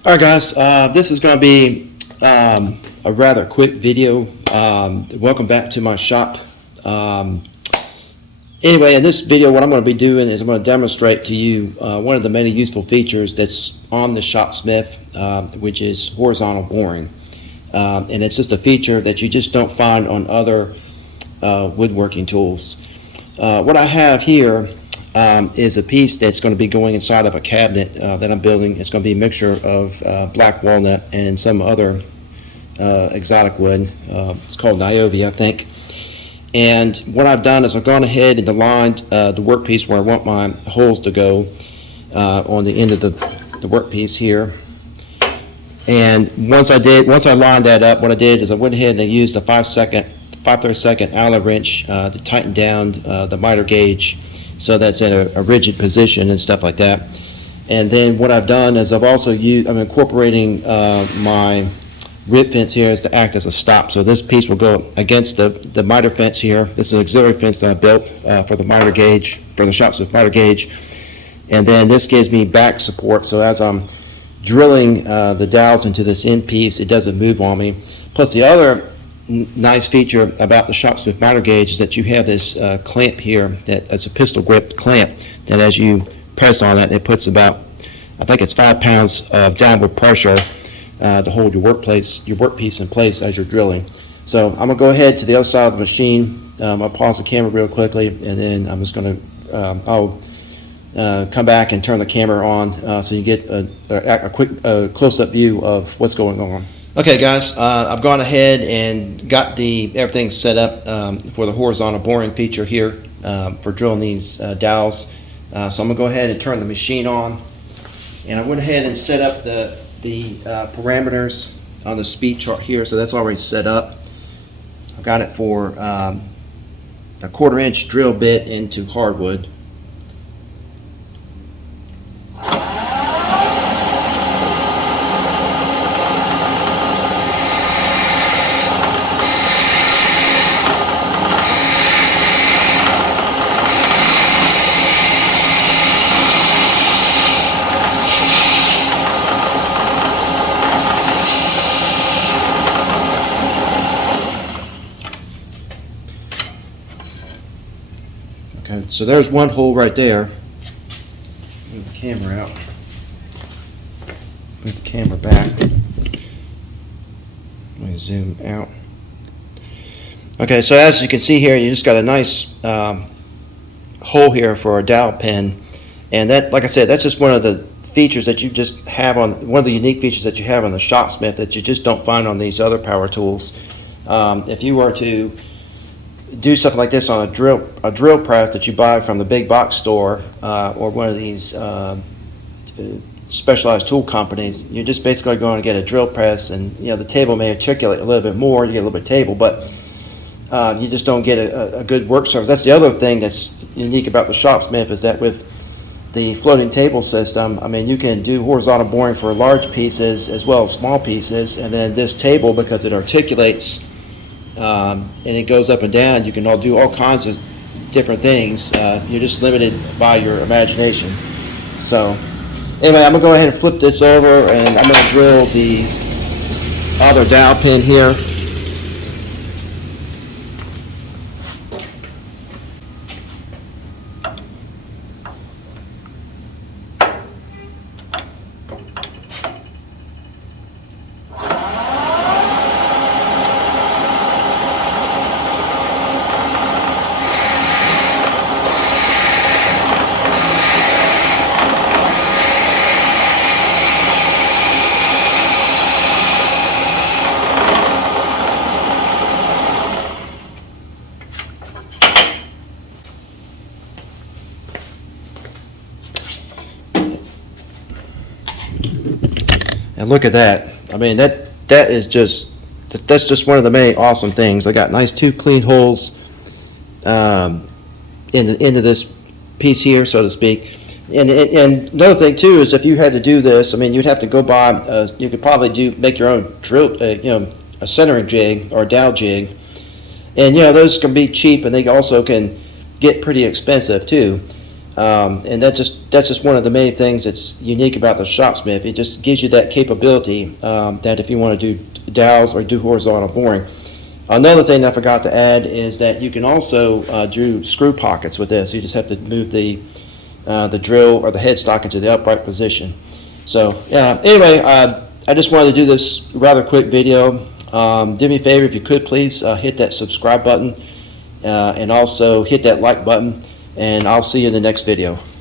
All right, guys, this is going to be a rather quick video. Welcome back to my shop. Anyway, in this video, what I'm going to be doing is I'm going to demonstrate to you one of the many useful features that's on the Shopsmith, which is horizontal boring. And it's just a feature that you just don't find on other woodworking tools. What I have here is a piece that's going to be going inside of a cabinet that I'm building. It's going to be a mixture of black walnut and some other exotic wood. It's called Niobe, I think. And what I've done is I've gone ahead and aligned the workpiece where I want my holes to go on the end of the workpiece here. And once I lined that up, what I did is I went ahead and I used a 5/32 Allen wrench to tighten down the miter gauge, so that's in a rigid position and stuff like that. And then what I've done is I'm incorporating my rib fence here is to act as a stop. So this piece will go against the miter fence here. This is an auxiliary fence that I built for the miter gauge, for the Shopsmith miter gauge. And then this gives me back support, so as I'm drilling the dowels into this end piece, it doesn't move on me. Plus, the other nice feature about the Shopsmith miter gauge is that you have this clamp here that's a pistol grip clamp that as you press on it puts about, I think it's 5 pounds of downward pressure to hold your workpiece in place as you're drilling. So I'm gonna go ahead to the other side of the machine. I'll pause the camera real quickly, and then I'm just gonna I'll come back and turn the camera on so you get a quick close-up view of what's going on. Okay, guys, I've gone ahead and got everything set up for the horizontal boring feature here for drilling these dowels. So I'm gonna go ahead and turn the machine on, and I went ahead and set up the parameters on the speed chart here, so that's already set up. I've got it for a 1/4-inch drill bit into hardwood. Okay, so there's one hole right there. Move the camera out. Move the camera back. Let me zoom out. Okay, so as you can see here, you just got a nice hole here for a dowel pin, and that, like I said, that's just one of the features that you just have on one of the unique features that you have on the Shopsmith that you just don't find on these other power tools. If you were to do something like this on a drill press that you buy from the big box store or one of these specialized tool companies, you're just basically going to get a drill press, and the table may articulate a little bit more, you get a little bit of table, but you just don't get a good work surface. That's the other thing that's unique about the Shopsmith, is that with the floating table system, I mean, you can do horizontal boring for large pieces as well as small pieces, and then this table, because it articulates and it goes up and down, you can do all kinds of different things. You're just limited by your imagination. So anyway, I'm gonna go ahead and flip this over, and I'm gonna drill the other dowel pin here. And look at that. I mean, that's just one of the many awesome things. I got nice 2 clean holes into this piece here, so to speak. And another thing too is, if you had to do this, I mean, you'd have to go buy. You could probably make your own drill, a centering jig or a dowel jig, and those can be cheap, and they also can get pretty expensive too. And that's just one of the many things that's unique about the Shopsmith. It just gives you that capability that if you want to do dowels or do horizontal boring. Another thing I forgot to add is that you can also do screw pockets with this. You just have to move the drill or the headstock into the upright position. So anyway, I just wanted to do this rather quick video. Do me a favor, if you could please hit that subscribe button and also hit that like button, and I'll see you in the next video.